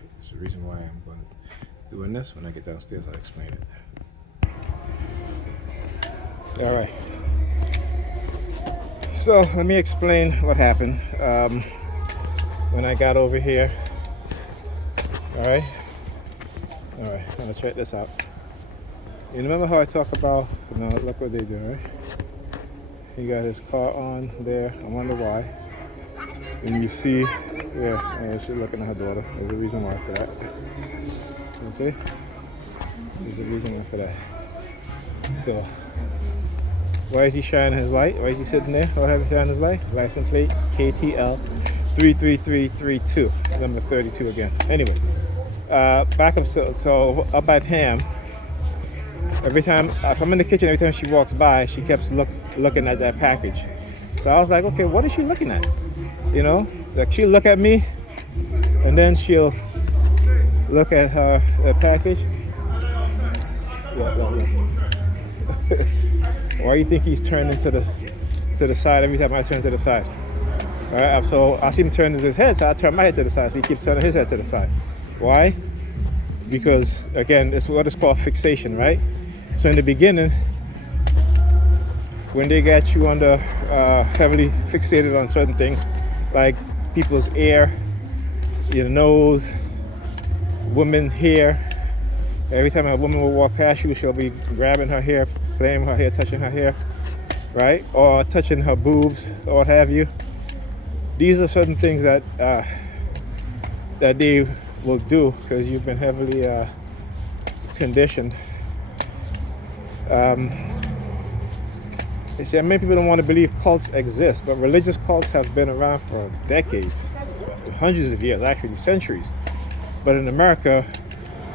right. There's a reason why I'm doing this. When I get downstairs, I'll explain it. All right. So let me explain what happened when I got over here. All right. All right. I'm gonna check this out. You remember how I talk about? No, look what they do. Right. He got his car on there. I wonder why. And you see, yeah, she's looking at her daughter. There's a reason why for that. Okay. There's a reason why for that. So, why is he shining his light? Why is he sitting there? Why have he shining his light? License plate KTL 33332, number 32 again. Anyway, back up. So up by Pam. Every time, if I'm in the kitchen, every time she walks by, she keeps looking at that package. So I was like, okay, what is she looking at? You know, like she'll look at me, and then she'll look at her package. Yeah. Why do you think he's turning to the side every time I turn to the side? All right, so I see him turn his head, so I turn my head to the side. So he keeps turning his head to the side. Why? Because again, it's what is called fixation, right? So in the beginning, when they got you under heavily fixated on certain things, like people's ear, your nose, women hair. Every time a woman will walk past you, she'll be grabbing her hair, playing with her hair, touching her hair, right? Or touching her boobs, or what have you. These are certain things that that they will do because you've been heavily conditioned. You see, many people don't want to believe cults exist, but religious cults have been around for decades, hundreds of years, actually centuries. But in America,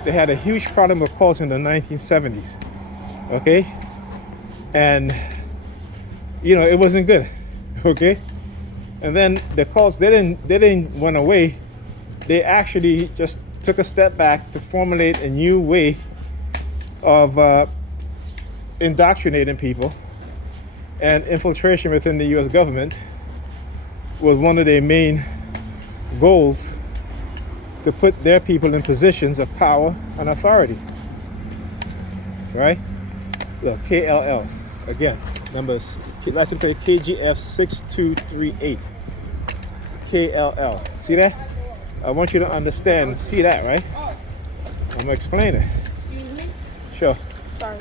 they had a huge problem with cults in the 1970s, okay? And, you know, it wasn't good, okay? And then the cults, they didn't run away. They actually just took a step back to formulate a new way of indoctrinating people, and infiltration within the US government was one of their main goals, to put their people in positions of power and authority, right? Look, KLL, again, numbers, license plate KGF 6238, KLL, see that? I want you to understand, see that, right? I'm gonna explain it. Excuse me? Sure. Sorry.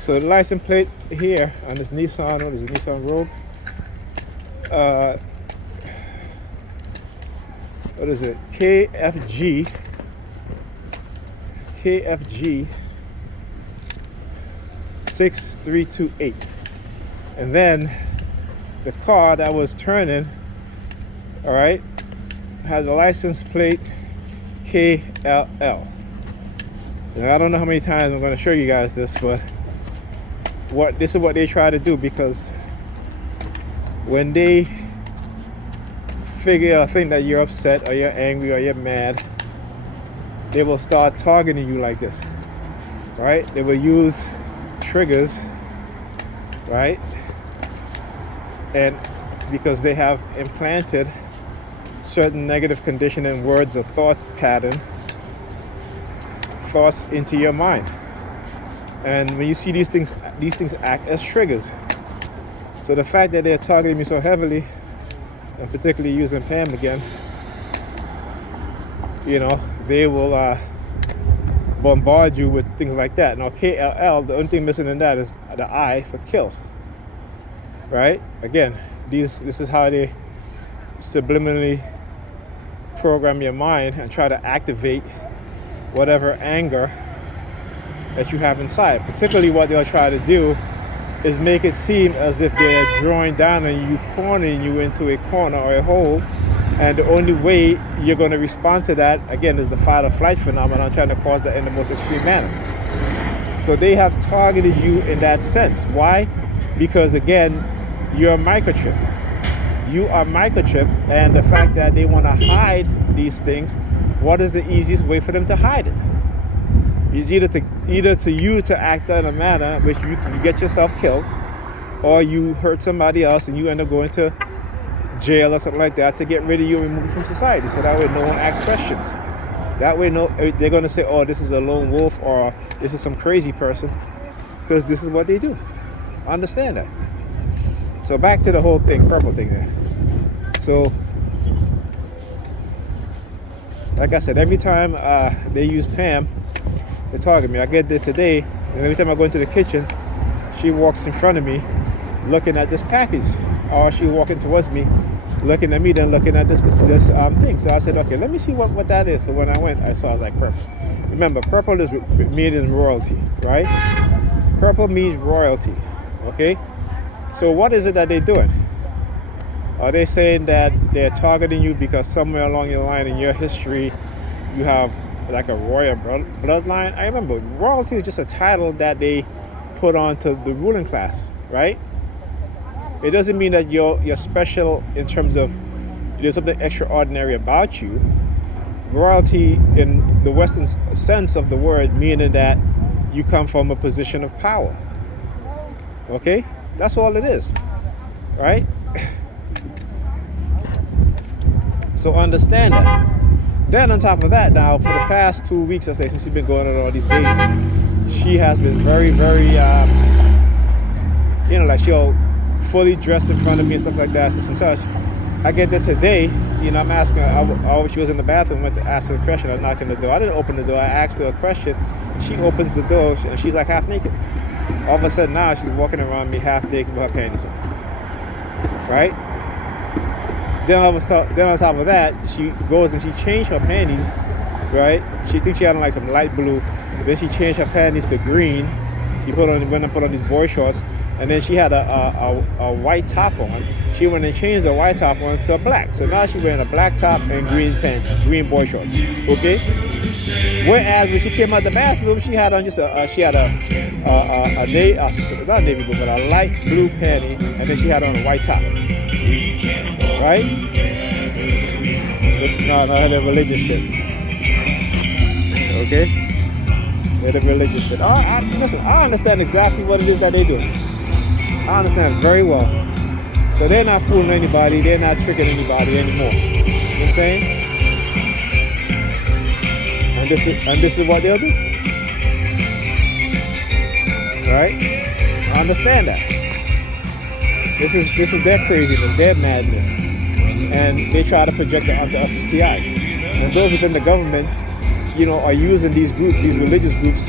So the license plate here on this Nissan, what is it, Nissan Rogue? What is it? KFG 6328. And then the car that was turning, all right, has a license plate KLL. And I don't know how many times I'm going to show you guys this, but this is what they try to do, because when they figure or think that you're upset or you're angry or you're mad, they will start targeting you like this, right? They will use triggers, right? And because they have implanted certain negative conditioning words or thought pattern thoughts into your mind, and when you see these things act as triggers. So the fact that they're targeting me so heavily, and particularly using Pam again, you know, they will bombard you with things like that. Now KLL, the only thing missing in that is the I for kill, right? Again, this is how they subliminally program your mind and try to activate whatever anger that you have inside. Particularly what they'll try to do is make it seem as if they're drawing down on you, cornering you into a corner or a hole, and the only way you're going to respond to that, again, is the fight or flight phenomenon, trying to cause that in the most extreme manner. So they have targeted you in that sense. Why? Because again, you're a microchip. You are microchip, and the fact that they want to hide these things, what is the easiest way for them to hide it? It's either to you to act in a manner which you get yourself killed, or you hurt somebody else and you end up going to jail or something like that to get rid of you and remove you from society. So that way no one asks questions. That way they're going to say, oh, this is a lone wolf or this is some crazy person, because this is what they do. Understand that. So back to the whole thing, purple thing there. So like I said, every time they use Pam to target me, I get there today, and every time I go into the kitchen, she walks in front of me looking at this package, or she walking towards me looking at me, then looking at this thing. So I said, okay, let me see what that is. So when I went, I was like, purple. Remember, purple is meaning royalty, right? Purple means royalty. Okay, so what is it that they're doing? Are they saying that they're targeting you because somewhere along your line in your history you have like a royal bloodline? I remember royalty is just a title that they put onto the ruling class, right? It doesn't mean that you're special in terms of there's something extraordinary about you. Royalty in the Western sense of the word, meaning that you come from a position of power. Okay? That's all it is, right? So understand that. Then on top of that, now for the past 2 weeks, I say, since she's been going on all these dates, she has been very, very, like she'll fully dressed in front of me and stuff like that, such and such. I get there today, I'm asking her, she was in the bathroom, went to ask her a question. I knocked on the door. I didn't open the door. I asked her a question. She opens the door and she's like half naked. All of a sudden now she's walking around me half naked with her panties on. Right? Then on top of that, she goes and she changed her panties, right? She thinks she had on like some light blue. Then she changed her panties to green. She went and put on these boy shorts. And then she had a white top on. She went and changed the white top on to a black. So now she's wearing a black top and green pants, green boy shorts. Okay? Whereas when she came out the bathroom, she had on just not navy blue, but a light blue panty, and then she had on a white top. Right? No, the religious shit. Okay? They're the religious shit. Listen, I understand exactly what it is that they do. I understand very well. So they're not fooling anybody. They're not tricking anybody anymore. You know what I'm saying? And this is what they'll do. Right? I understand that. This is their craziness, their madness. And they try to project it onto us as TIs. And those within the government, are using these groups, these religious groups,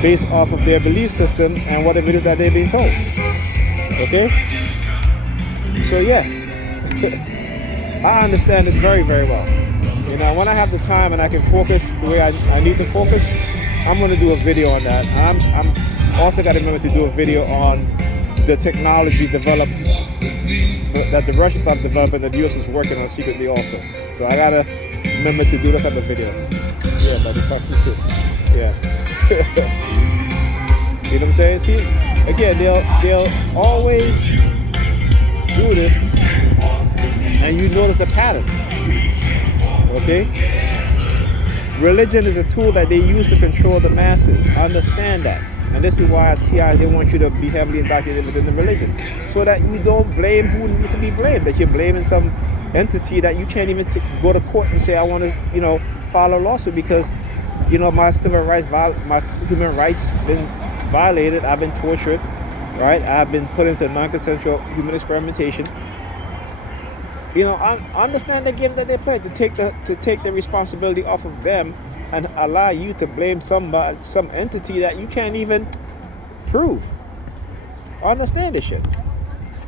based off of their belief system and whatever it is that they're being told. Okay? So yeah, I understand it very, very well. When I have the time and I can focus the way I need to focus, I'm going to do a video on that. I'm also got to remember to do a video on the technology developed that the Russians started developing that the US is working on secretly also. So I got to remember to do those type of videos. Yeah, buddy, talk to you too. Yeah. You know what I'm saying? See, again, they'll always do this, and you notice the pattern. Okay? Religion is a tool that they use to control the masses. Understand that. And this is why as TIs, they want you to be heavily indoctrinated within the religion, so that you don't blame who needs to be blamed, that you're blaming some entity that you can't even go to court and say, I want to, file a lawsuit because, my civil rights, my human rights been violated. I've been tortured, right? I've been put into non-consensual human experimentation. I understand the game that they play to take the responsibility off of them and allow you to blame some entity that you can't even prove. I understand this shit.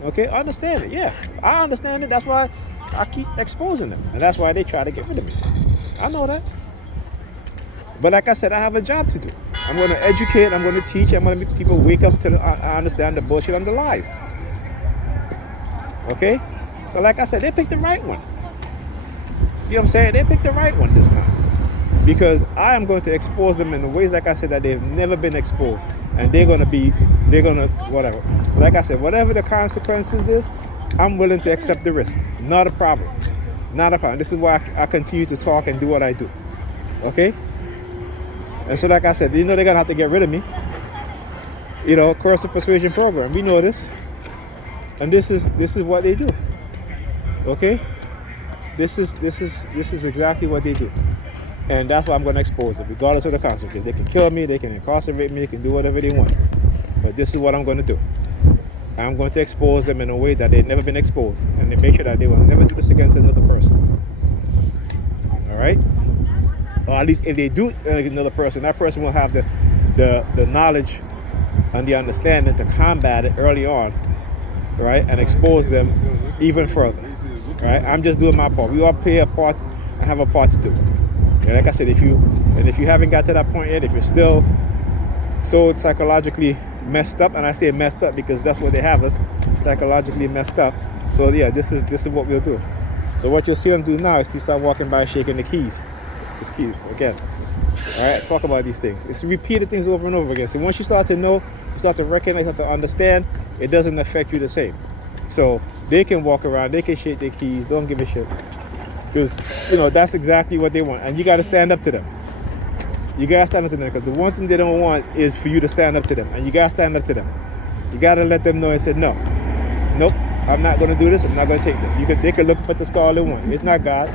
Okay, I understand it. Yeah, I understand it. That's why I keep exposing them, and that's why they try to get rid of me. I know that. But like I said, I have a job to do. I'm going to educate. I'm going to teach. I'm going to make people wake up to I understand the bullshit and the lies. Okay? So like I said, they picked the right one. You know what I'm saying? They picked the right one this time. Because I am going to expose them in ways, like I said, that they've never been exposed. And they're going to, whatever. Like I said, whatever the consequences is, I'm willing to accept the risk. Not a problem. Not a problem. This is why I continue to talk and do what I do. Okay? And so like I said, they're going to have to get rid of me. Coercive Persuasion Program. We know this. And this is what they do. Okay? This is exactly what they do. And that's why I'm going to expose them, regardless of the consequences. They can kill me, they can incarcerate me, they can do whatever they want. But this is what I'm going to do. I'm going to expose them in a way that they've never been exposed, and to make sure that they will never do this against another person. All right? Or at least if they do another person, that person will have the knowledge and the understanding to combat it early on, right? And expose them even further, right? I'm just doing my part. We all play a part and have a part to do. And like I said, if you haven't got to that point yet, if you're still so psychologically messed up, and I say messed up because that's what they have us, psychologically messed up. So yeah, this is what we'll do. So what you'll see them do now is to start walking by shaking the keys. These keys again. All right, talk about these things. It's repeated things over and over again. So once you start to know, you start to recognize, you start to understand, it doesn't affect you the same. So they can walk around, they can shake their keys, don't give a shit. Because, that's exactly what they want. And you got to stand up to them. You got to stand up to them. Because the one thing they don't want is for you to stand up to them. And you got to stand up to them. You got to let them know and say, no. Nope, I'm not going to do this. I'm not going to take this. They can look up at the sky all they want. It's not God.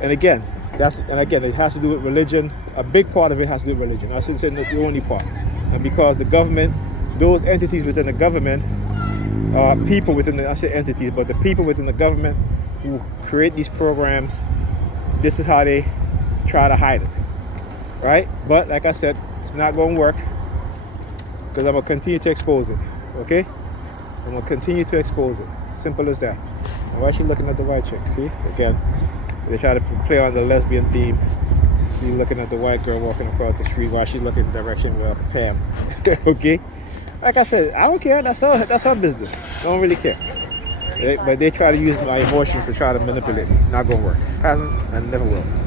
And again, it has to do with religion. A big part of it has to do with religion. I shouldn't say the only part. And because the government, those entities within the government, people within the, I say entities, but the people within the government who create these programs, this is how they try to hide it, right? But like I said, it's not going to work because I'm going to continue to expose it, okay? I'm going to continue to expose it. Simple as that. And why is she looking at the white chick? See, again, they try to play on the lesbian theme. She's looking at the white girl walking across the street while she's looking in the direction of Pam. Okay? Like I said, I don't care. That's her business. I don't really care. But they try to use my emotions to try to manipulate me. Not gonna work. Hasn't and never will.